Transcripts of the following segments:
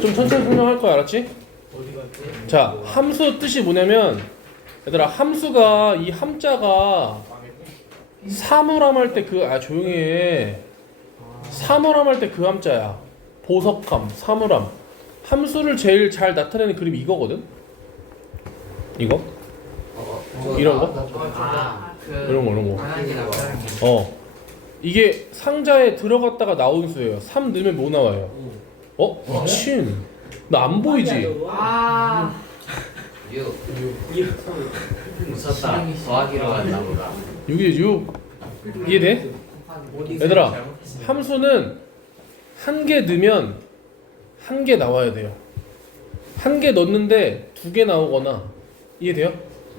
좀 천천히 설명할 거야 알았지? 자 함수 뜻이 뭐냐면 얘들아 함수가 이 함자가 사물함 할 때 그 아 조용히 해 사물함 할 때 그 함자야 보석함 사물함 함수를 제일 잘 나타내는 그림이 이거거든 이거 이런 거? 이런 거 이런 거 바람이나 바람이. 어. 이게 상자에 들어갔다가 나온 수예요. 3 넣으면 뭐 나와요? 어? 미친. 나 안 보이지? 아, 6 무섭다 더하기로 갔나 보다 6이지 6. 이해돼? 얘들아, 함수는 한 개 넣으면 한 개 나와야 돼요. 한 개 넣는데 두 개 나오거나 이해돼요?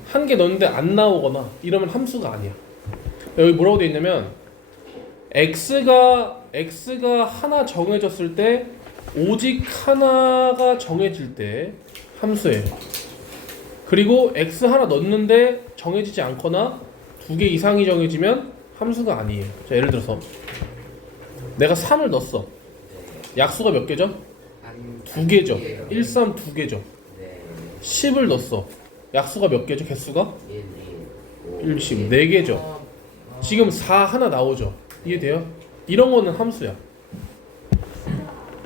한 개 넣는데 안 나오거나 이러면 함수가 아니야. 여기 뭐라고 돼 있냐면 x가 x가 하나 정해졌을 때 오직 하나가 정해질 때 함수예요. 그리고 x 하나 넣는데 정해지지 않거나 두 개 이상이 정해지면 함수가 아니에요. 자, 예를 들어서 내가 3을 넣었어. 약수가 몇 개죠? 두 개죠. 1, 3 두 개죠. 네 10을 넣었어. 약수가 몇 개죠? 개수가? 1 2 1, 10. 네 개죠. 지금 4 하나 나오죠. 이해돼요? 이런 거는 함수야.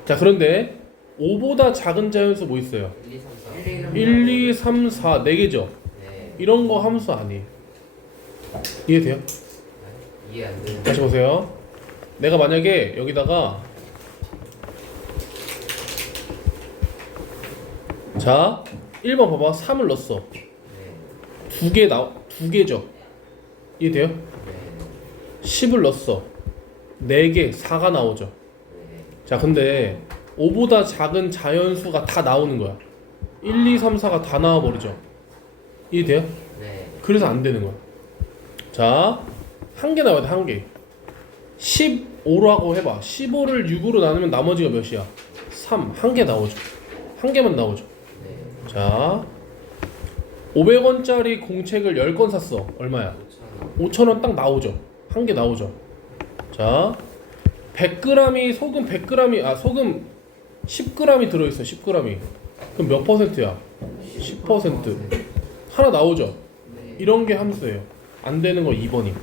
자, 그런데 5보다 작은 자연수 뭐 있어요? 1 2 3 4 1, 2, 3, 4, 네 개죠. 네 이런 거 함수 아니에요. 이해돼요? 이해 안 되는 다시 보세요. 내가 만약에 여기다가 자 1번 봐봐 3을 넣었어. 네두개 나, 두 개죠. 이해돼요? 네 10을 넣었어. 4개, 4가 나오죠. 네 자, 근데 5보다 작은 자연수가 다 나오는 거야. 1, 2, 3, 4가 다 나와버리죠. 이해돼요? 네 그래서 안 되는 거야. 자, 한 개 나와야 돼, 한 개. 15라고 해봐. 15를 6으로 나누면 나머지가 몇이야? 3. 한 개 나오죠. 한 개만 나오죠. 네 자, 500원짜리 공책을 10건 샀어. 얼마야? 5천 5,000원 딱 나오죠. 한 개 나오죠. 자, 100g이 소금 100g이 아 소금 10g이 들어 있어. 10g이. 그럼 몇 퍼센트야? 10%. 하나 나오죠. 네 이런 게 함수예요. 안 되는 거 2번이.